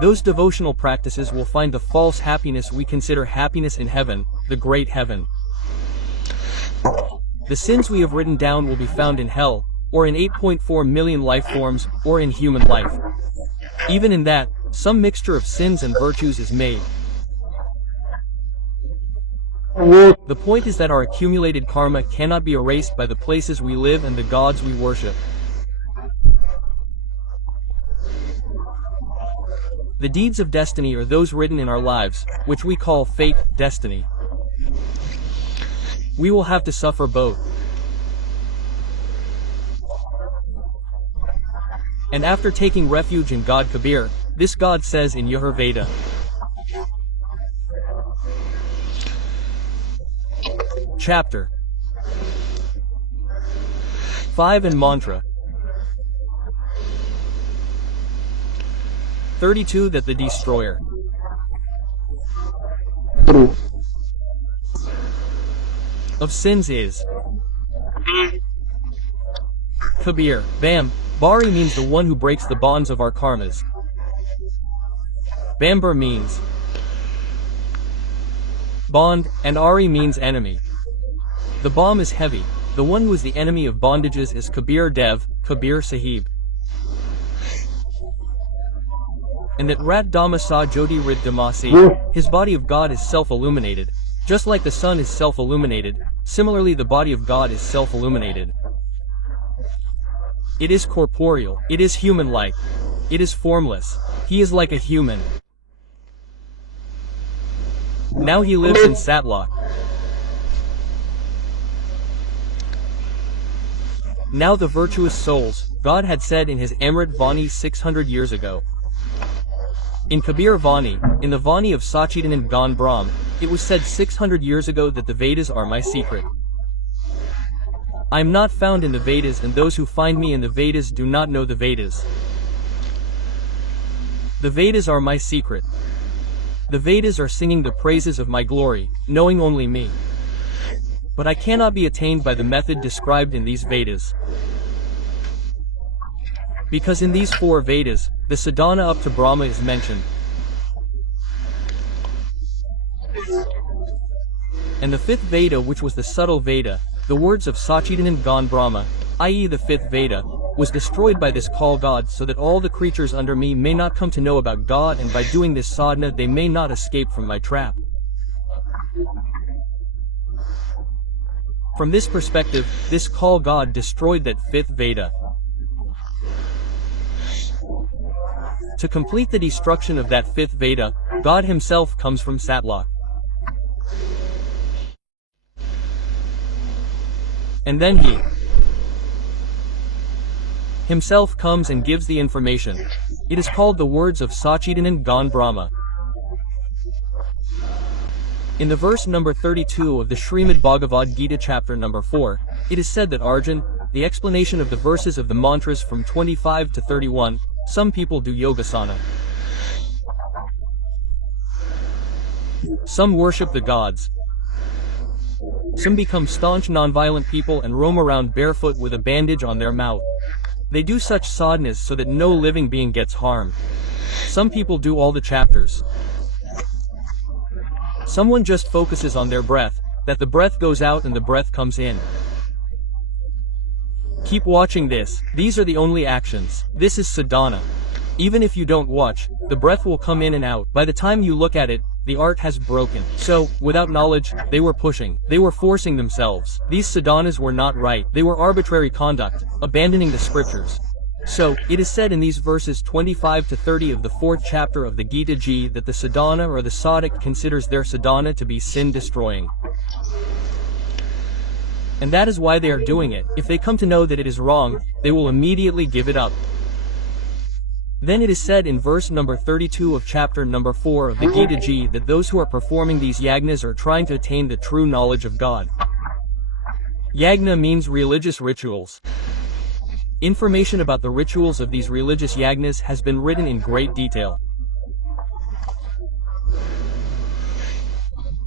Those devotional practices will find the false happiness we consider happiness in heaven, the great heaven. The sins we have written down will be found in hell, or in 8.4 million life forms, or in human life. Even in that, some mixture of sins and virtues is made. The point is that our accumulated karma cannot be erased by the places we live and the gods we worship. The deeds of destiny are those written in our lives, which we call fate, destiny. We will have to suffer both. And after taking refuge in God Kabir, this God says in Yajurveda, Chapter 5 and Mantra 32 that the destroyer of sins is Kabir. Bam. Bari means the one who breaks the bonds of our karmas. Bambar means bond, and Ari means enemy. The bomb is heavy. The one who is the enemy of bondages is Kabir Dev, Kabir Sahib. And that Rat Dhamma Sa Jyoti Rit Damasi, his body of God is self-illuminated. Just like the sun is self-illuminated, similarly the body of God is self-illuminated. It is corporeal, it is human-like, it is formless, he is like a human. Now he lives in Satlok. Now the virtuous souls, God had said in his Amrit Vani 600 years ago. In Kabir Vani, in the Vani of Sachidanand Gan Brahm, it was said 600 years ago that the Vedas are my secret. I am not found in the Vedas, and those who find me in the Vedas do not know the Vedas. The Vedas are my secret. The Vedas are singing the praises of my glory, knowing only me. But I cannot be attained by the method described in these Vedas. Because in these 4 Vedas, the sadhana up to Brahma is mentioned. And the 5th Veda, which was the subtle Veda, the words of Sachidanand Gan Brahma, i.e. the 5th Veda, was destroyed by this call God, so that all the creatures under me may not come to know about God, and by doing this sadhana they may not escape from my trap. From this perspective, this call God destroyed that 5th Veda. To complete the destruction of that 5th Veda, God himself comes from Satlok. And then he himself comes and gives the information. It is called the words of Sachidanand Gan Brahma. In the verse number 32 of the Srimad Bhagavad Gita chapter number 4, it is said that Arjun, the explanation of the verses of the mantras from 25 to 31, some people do yogasana. Some worship the gods. Some become staunch nonviolent people and roam around barefoot with a bandage on their mouth. They do such sadhanas so that no living being gets harmed. Some people do all the chapters. Someone just focuses on their breath, that the breath goes out and the breath comes in. Keep watching this. These are the only actions. This is sadhana. Even if you don't watch, the breath will come in and out. By the time you look at it, the art has broken. So, without knowledge, they were pushing. They were forcing themselves. These sadhanas were not right. They were arbitrary conduct, abandoning the scriptures. So, it is said in these verses 25 to 30 of the 4th chapter of the Gita Ji that the sadhana or the sadhak considers their sadhana to be sin-destroying. And that is why they are doing it. If they come to know that it is wrong, they will immediately give it up. Then it is said in verse number 32 of chapter number 4 of the Gita Ji that those who are performing these yagnas are trying to attain the true knowledge of God. Yagna means religious rituals. Information about the rituals of these religious yagnas has been written in great detail.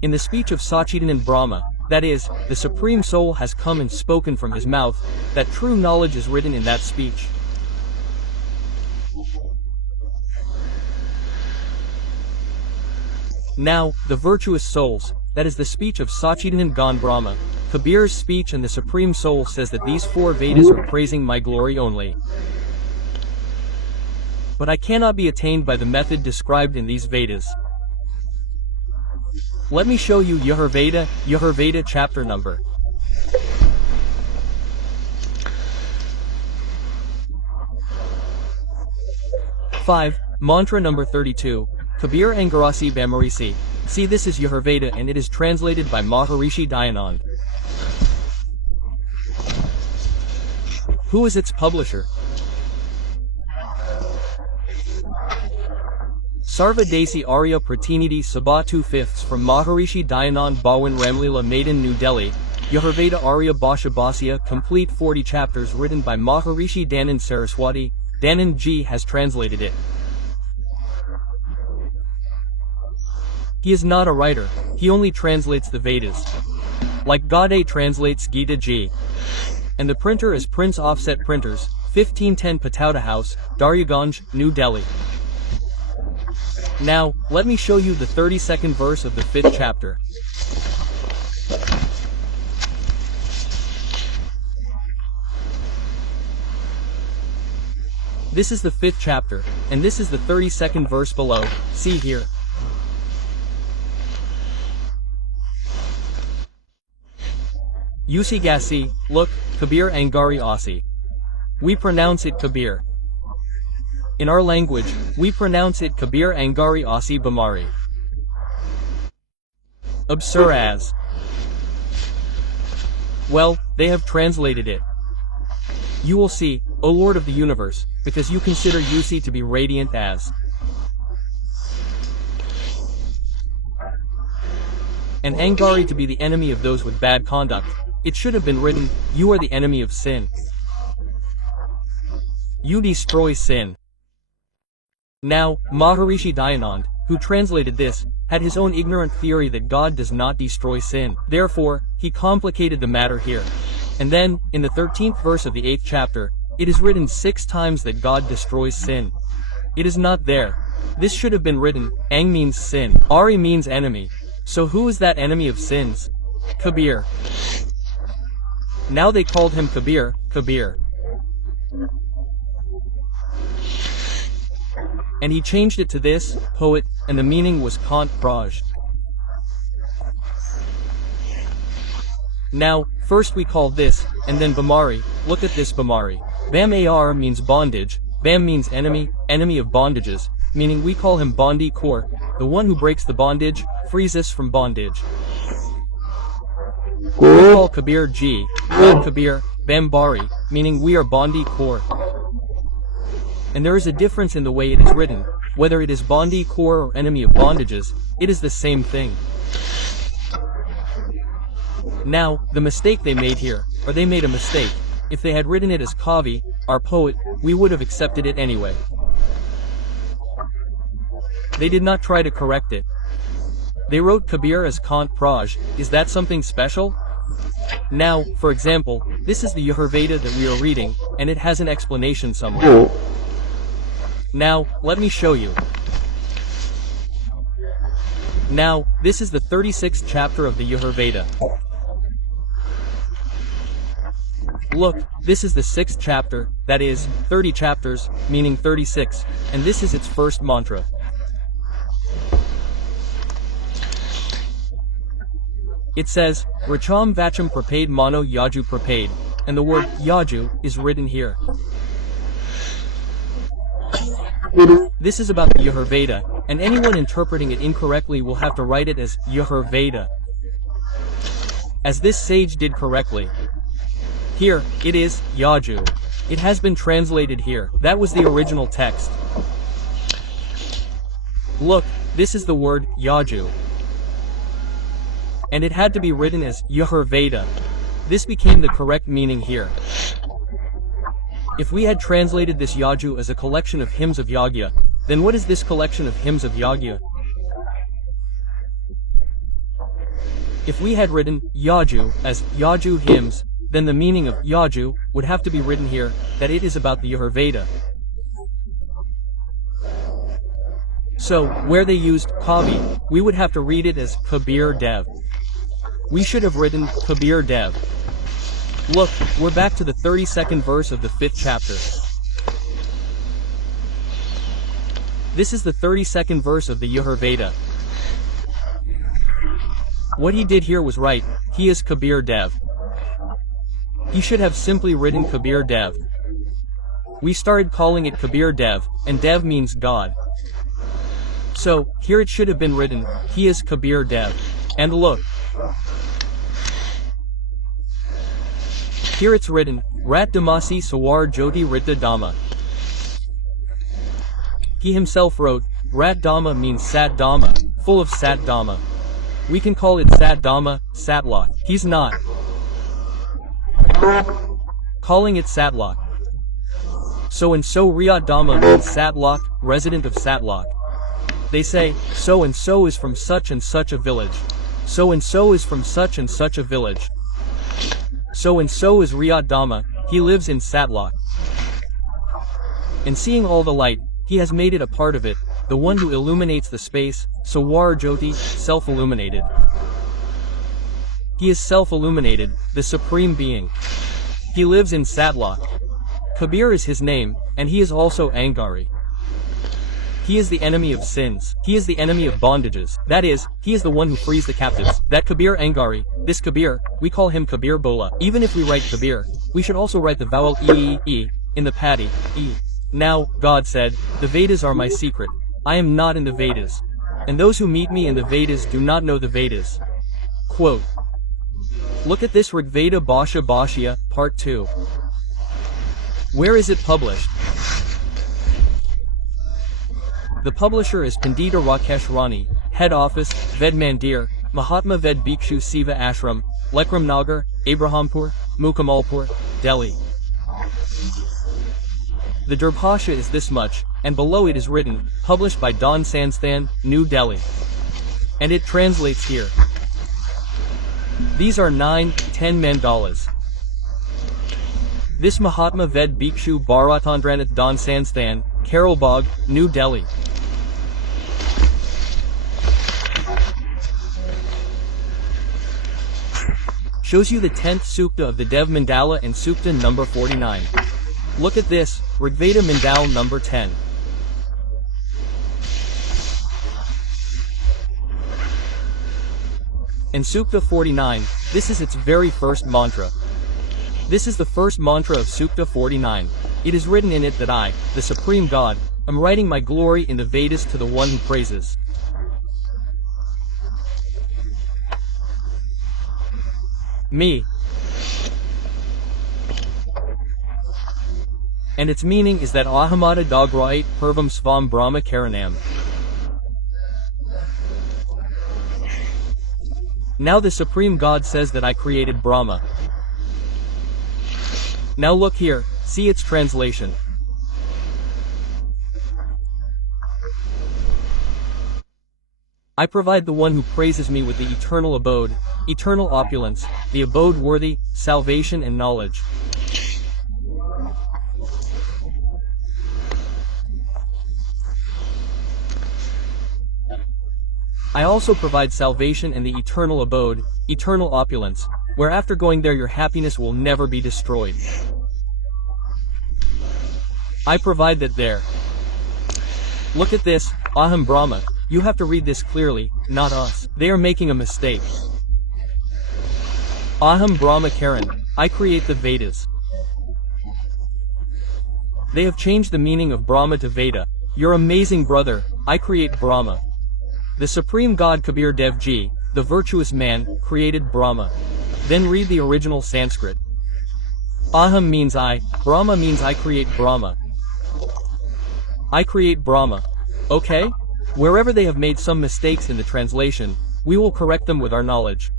In the speech of Sachidanand Brahma, that is, the Supreme Soul has come and spoken from his mouth, that true knowledge is written in that speech. Now, the virtuous souls, that is the speech of Satchidanand Brahma, Kabir's speech, and the Supreme Soul says that these 4 Vedas are praising my glory only. But I cannot be attained by the method described in these Vedas. Let me show you Yajurveda chapter number. Five, mantra number 32, Kabir Angarasi Bamarisi. See, this is Yajurveda and it is translated by Maharishi Dayanand. Who is its publisher? Sarvadesi Arya Pratinidhi Sabha 2/5 from Maharishi Dayanand Bhawan Ramlila Maiden New Delhi. Yajurveda Arya Bhasha Bhasya complete 40 chapters written by Maharishi Danand Saraswati. Danand Ji has translated it. He is not a writer, he only translates the Vedas. Like Gade translates Gita Ji. And the printer is Prince Offset Printers, 1510 Patauta House, Daryaganj, New Delhi. Now, let me show you the 32nd verse of the 5th chapter. This is the 5th chapter, and this is the 32nd verse below, see here. Usi Gasi, look, Kabir Angari Asi. We pronounce it Kabir. In our language, we pronounce it Kabir Angari Asi Bamari. Absur as. Well, they have translated it. You will see, O Lord of the universe, because you consider Usi to be radiant as. And Angari to be the enemy of those with bad conduct. It should have been written, you are the enemy of sin. You destroy sin. Now, Maharishi Dayanand, who translated this, had his own ignorant theory that God does not destroy sin. Therefore, he complicated the matter here. And then, in the 13th verse of the 8th chapter, it is written 6 times that God destroys sin. It is not there. This should have been written, Ang means sin, Ari means enemy. So who is that enemy of sins? Kabir. Now they called him Kabir, Kabir. And he changed it to this, poet, and the meaning was Kant Praj. Now, first we call this, and then Bamari, look at this Bamari. Bam Ar means bondage, Bam means enemy, enemy of bondages, meaning we call him Bandi Kor, the one who breaks the bondage, frees us from bondage. We call Kabir Ji, Bam Kabir, Bambari, meaning we are Bandi Kor. And there is a difference in the way it is written, whether it is Bandi Kor or enemy of bondages, it is the same thing. Now, the mistake they made here, or they made a mistake, if they had written it as Kavi, our poet, we would have accepted it anyway. They did not try to correct it. They wrote Kabir as Kant Praj, is that something special? Now, for example, this is the Yajurveda that we are reading, and it has an explanation somewhere. Now, let me show you. Now, this is the 36th chapter of the Yajurveda. Look, this is the 6th chapter, that is, 30 chapters, meaning 36, and this is its first mantra. It says, Racham Vacham Prapade Mano Yaju Prapade, and the word Yaju is written here. This is about the Yajurveda, and anyone interpreting it incorrectly will have to write it as Yajurveda, as this sage did correctly. Here, it is Yaju. It has been translated here. That was the original text. Look, this is the word Yaju. And it had to be written as Yajurveda. This became the correct meaning here. If we had translated this Yaju as a collection of hymns of Yagya, then what is this collection of hymns of Yagya? If we had written Yaju as Yaju hymns, then the meaning of Yaju would have to be written here, that it is about the Yajurveda. So, where they used Kavi, we would have to read it as Kabir Dev. We should have written Kabir Dev. Look, we're back to the 32nd verse of the 5th chapter. This is the 32nd verse of the Yajurveda. What he did here was right, he is Kabir Dev. He should have simply written Kabir Dev. We started calling it Kabir Dev, and Dev means God. So, here it should have been written, he is Kabir Dev. And look. Here it's written, Rat Damasi Sawar Jyoti Ritta Dhamma. He himself wrote, Rat Dhamma means Sat Dhamma, full of Sat Dhamma. We can call it Sat Dhamma, Satlok. He's not calling it Satlok. So and so Riyat Dhamma means Satlok, resident of Satlok. They say, so and so is from such and such a village. So and so is from such and such a village. So and so is Riyat Dhamma, he lives in Satlok. And seeing all the light, he has made it a part of it, the one who illuminates the space, Sawar Jyoti, self-illuminated. He is self-illuminated, the Supreme Being. He lives in Satlok. Kabir is his name, and he is also Angari. He is the enemy of sins. He is the enemy of bondages. That is, he is the one who frees the captives. That Kabir Angari, this Kabir, we call him Kabir Bola. Even if we write Kabir, we should also write the vowel E in the paddy, E. Now, God said, the Vedas are my secret. I am not in the Vedas. And those who meet me in the Vedas do not know the Vedas. Quote. Look at this Rigveda Bhashya Bhashya, Part 2. Where is it published? The publisher is Pandita Rakesh Rani, Head Office, Ved Mandir, Mahatma Ved Bhikshu Siva Ashram, Lekram Nagar, Abrahampur, Mukamalpur, Delhi. The Durbhasha is this much, and below it is written, published by Don Sansthan, New Delhi. And it translates here. These are 9-10 mandalas. This Mahatma Ved Bhikshu Bharatandranath Don Sansthan, Karolbagh, New Delhi. Shows you the 10th Sukta of the Dev Mandala and Sukta number 49. Look at this, Rigveda Mandal number 10. In Sukta 49, this is its very first mantra. This is the first mantra of Sukta 49. It is written in it that I, the Supreme God, am writing my glory in the Vedas to the one who praises. Me. And its meaning is that Ahamada Dagrait Purvam Svam Brahma Karanam. Now the Supreme God says that I created Brahma. Now look here, see its translation. I provide the one who praises me with the eternal abode, eternal opulence, the abode worthy, salvation and knowledge. I also provide salvation and the eternal abode, eternal opulence, where after going there your happiness will never be destroyed. I provide that there. Look at this, Aham Brahma, you have to read this clearly, not us. They are making a mistake. Aham Brahma Karan, I create the Vedas. They have changed the meaning of Brahma to Veda. Your amazing brother, I create Brahma. The Supreme God Kabir Dev Ji, the virtuous man, created Brahma. Then read the original Sanskrit. Aham means I, Brahma means I create Brahma. I create Brahma. Okay? Wherever they have made some mistakes in the translation, we will correct them with our knowledge.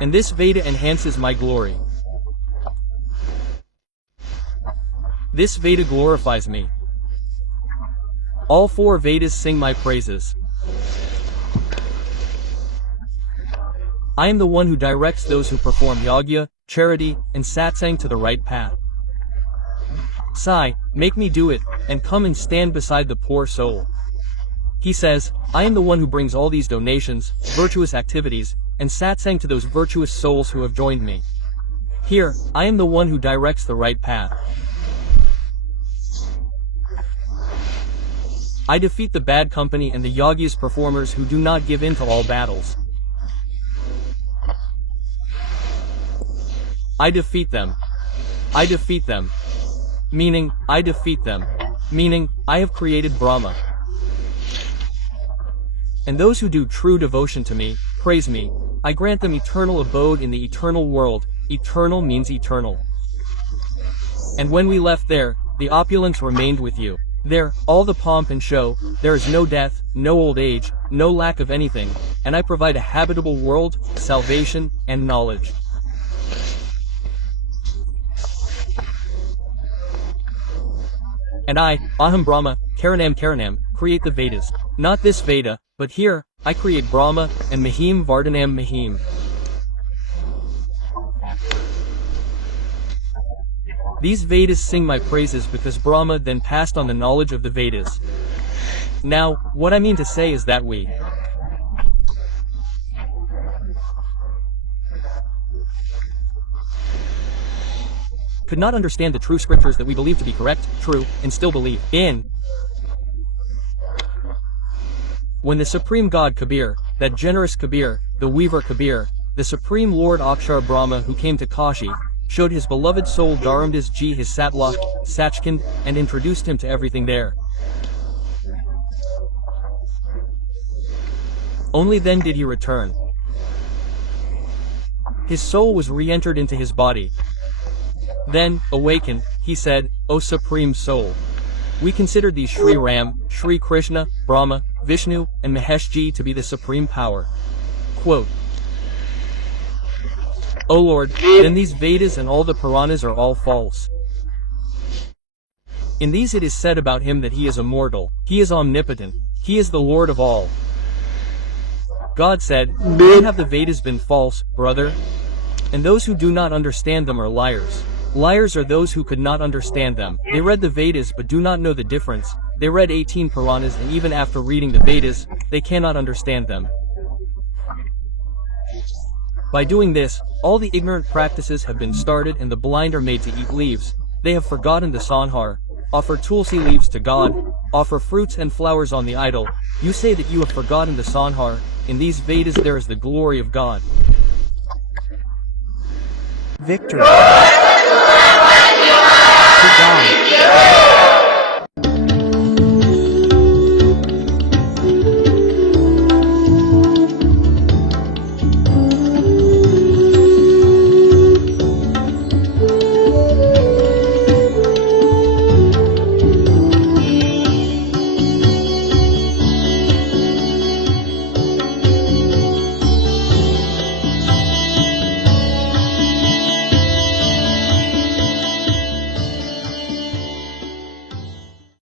And this Veda enhances my glory. This Veda glorifies me. All four Vedas sing my praises. I am the one who directs those who perform yagya, charity, and satsang to the right path. Sai, make me do it, and come and stand beside the poor soul. He says, I am the one who brings all these donations, virtuous activities, and satsang to those virtuous souls who have joined me. Here, I am the one who directs the right path. I defeat the bad company and the yogis performers who do not give in to all battles. I defeat them. I defeat them. Meaning, I defeat them. Meaning, I have created Brahma. And those who do true devotion to me, praise me, I grant them eternal abode in the eternal world. Eternal means eternal. And when we left there, the opulence remained with you. There, all the pomp and show, there is no death, no old age, no lack of anything, and I provide a habitable world, salvation, and knowledge. And I, Aham Brahma, Karanam, create the Vedas. Not this Veda, but here, I create Brahma, and Mahim Vardhanam Mahim. These Vedas sing my praises because Brahma then passed on the knowledge of the Vedas. Now, what I mean to say is that we could not understand the true scriptures that we believe to be correct, true, and still believe in. When the Supreme God Kabir, that generous Kabir, the weaver Kabir, the Supreme Lord Akshar Brahma who came to Kashi, showed his beloved soul Dharamdas ji his Satlok, Sachkhand, and introduced him to everything there. Only then did he return. His soul was re-entered into his body. Then, awakened, he said, O Supreme Soul, we considered these Sri Ram, Sri Krishna, Brahma, Vishnu, and Mahesh ji to be the supreme power. Quote, O Lord, then these Vedas and all the Puranas are all false. In these it is said about him that he is immortal, he is omnipotent, he is the Lord of all. God said, then have the Vedas been false, brother? And those who do not understand them are liars. Liars are those who could not understand them. They read the Vedas but do not know the difference. They read 18 Puranas and even after reading the Vedas, they cannot understand them. By doing this, all the ignorant practices have been started and the blind are made to eat leaves. They have forgotten the sanhar. Offer tulsi leaves to God. Offer fruits and flowers on the idol. You say that you have forgotten the sanhar. In these Vedas there is the glory of God. Victory.